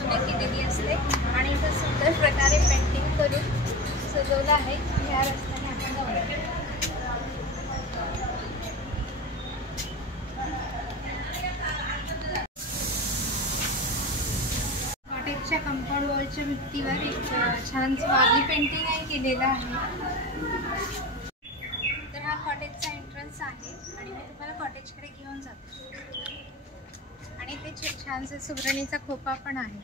बाजूने केलेली असते आणि इथं सुंदर प्रकारे पेंटिंग करून सजवलं आहे। या रस्त्याने आपण जाऊया। कॉटेजच्या कंपाऊंड वॉलच्या भिंतीवर एक छान वारली पेंटिंग आहे केलेलं आहे। तर हा कॉटेजचा एंट्रन्स आहे आणि मी तुम्हाला कॉटेजकडे घेऊन जाते आणि ते छानसे सुगरणीचा खोपा पण आहे।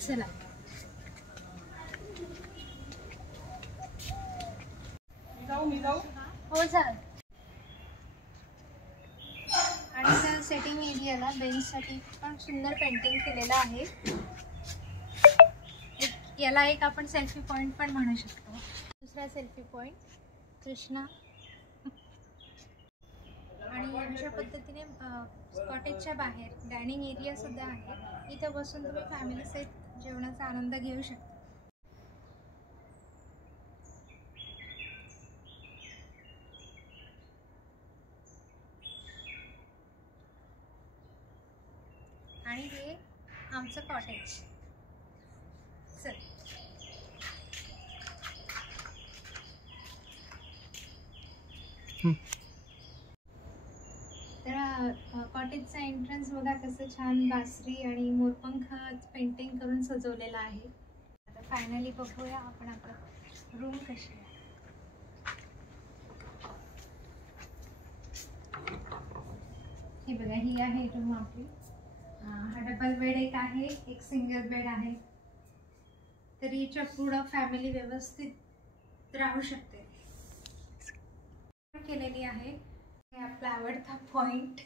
चला जाऊ हो चालेल। आणि त्या सेटिंग एरियाला बेंचसाठी पण सुंदर पेंटिंग केलेलं आहे। याला एक आपण सेल्फी पॉइंट पण म्हणू शकतो। दुसरा सेल्फी पॉइंट कृष्णा आणि अशा पद्धतीने कॉटेजच्या बाहेर डायनिंग एरिया सुद्धा आहे। इथे बसून तुम्ही फॅमिली सहित जेवणाचा आनंद घेऊ शकता। आणि हे आमचं कॉटेज। चल तर कॉटेजचा एंट्रन्स बघा कसं छान बासरी आणि मोरपंख पेंटिंग करून सजवलेला आहे। आता फायनली बघूया आपण आता रूम कशी आहे। हे बघा ही आहे रूम आपली। हा डबल बेड एक आहे, एक सिंगल बेड आहे। तर याच्या पुढं फॅमिली व्यवस्थित राहू शकते केलेली आहे। हे आपला आवडता पॉइंट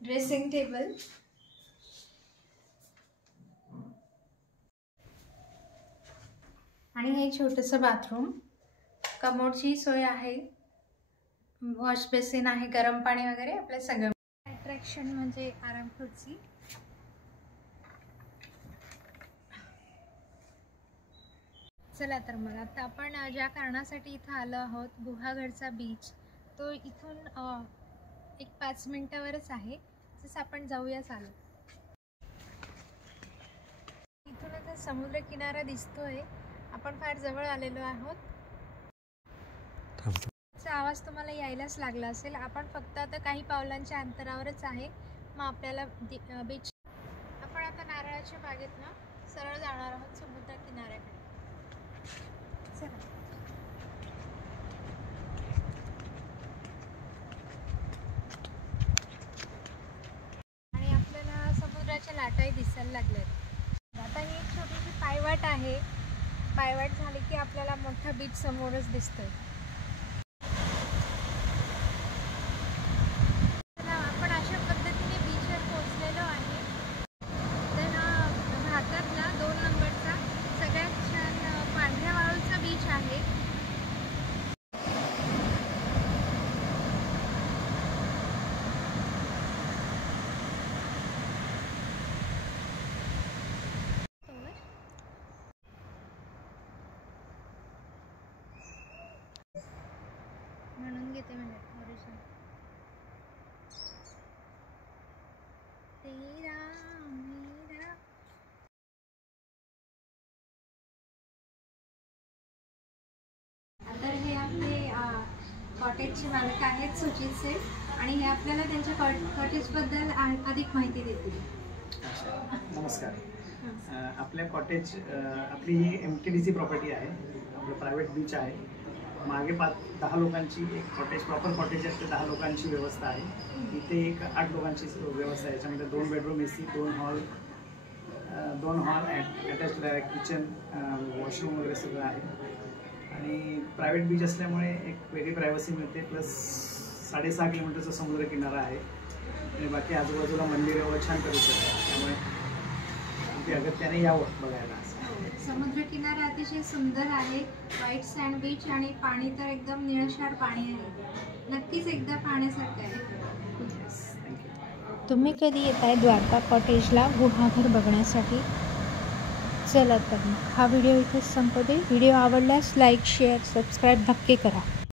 ड्रेसिंग टेबल आणि हे छोटंसं बाथरूम। कमोडची सोय आहे, वॉश बेसिन आहे, गरम पाणी वगैरे आपलं सगळं। अट्रॅक्शन म्हणजे आराम खुर्ची। चला तर मग आता आपण ज्या कारणासाठी इथं आलो आहोत गुहागरचा बीच, तो इथून एक 5 मिनिटावरच आहे। जसं आपण जाऊया चालू। इथून आता समुद्र किनारा दिसतोय, आपण फार जवळ आलेलो आहोत। आवाज तुम्हाला यायलाच लागला असेल। आपण फक्त आता काही पावलांच्या अंतरावरच आहे। मग आपल्याला बीच आपण आता नारळाच्या बागेत ना सरळ जाणार आहोत समुद्र किनाऱ्याकडे। चला आणि आपल्याला समुद्राच्या लाटाही दिसायला लागल्यात। आता ही एक छोटीशी पायवाट आहे। पायवाट झाली की आपल्याला मोठा बीच समोरच दिसतोय। आपण अशा पद्धतीने बीचवर पोहोचलेलो आहे। तर भारतातला 2 नंबरचा सगळ्यात छान पांढऱ्या वाळूचा बीच आहे। म्हणून घेते म्हणजे ओरिजिनल तेरा मेरा। आता हे आपले कॉटेजचे मालक आहेत सुजित सेठ आणि हे आपल्याला त्यांच्या कॉटेजबद्दल अधिक माहिती देतील। नमस्कार। आपल्या कॉटेज आपली ही MTDC प्रॉपर्टी आहे। आपलं प्रायव्हेट बीच आहे। मागे 10 लोकांची एक कॉटेज प्रॉपर कॉटेज आहे, ते 10 लोकांची व्यवस्था आहे। इथे एक 8 लोकांची व्यवस्था आहे। याच्यामध्ये 2 बेडरूम AC, 2 हॉल अटॅच्ड आहे, किचन, वॉशरूम वगैरे सगळं आहे। आणि प्रायव्हेट बीच असल्यामुळे एक वेगळी प्रायव्हसी मिळते। प्लस 6.5 किलोमीटरचा समुद्र किनारा आहे आणि बाकी आजूबाजूला मंदिर व छान परिसर आहे। त्यामुळे अगदी अगत्याने यावं बघायला। समुद्र किनारा अतिशय सुंदर आहे। व्हाईट सँड बीच आणि पाणी तर एकदम निळशार पाणी आहे। नक्कीच एकदा पाहण्यासारखं आहे। तुम्ही कधी येताय द्वारका कॉटेजला गुहागर बघण्यासाठी? चला तर मग हा व्हिडिओ इथेच संपवते। व्हिडिओ आवडल्यास लाईक, शेअर, सबस्क्राईब नक्की करा।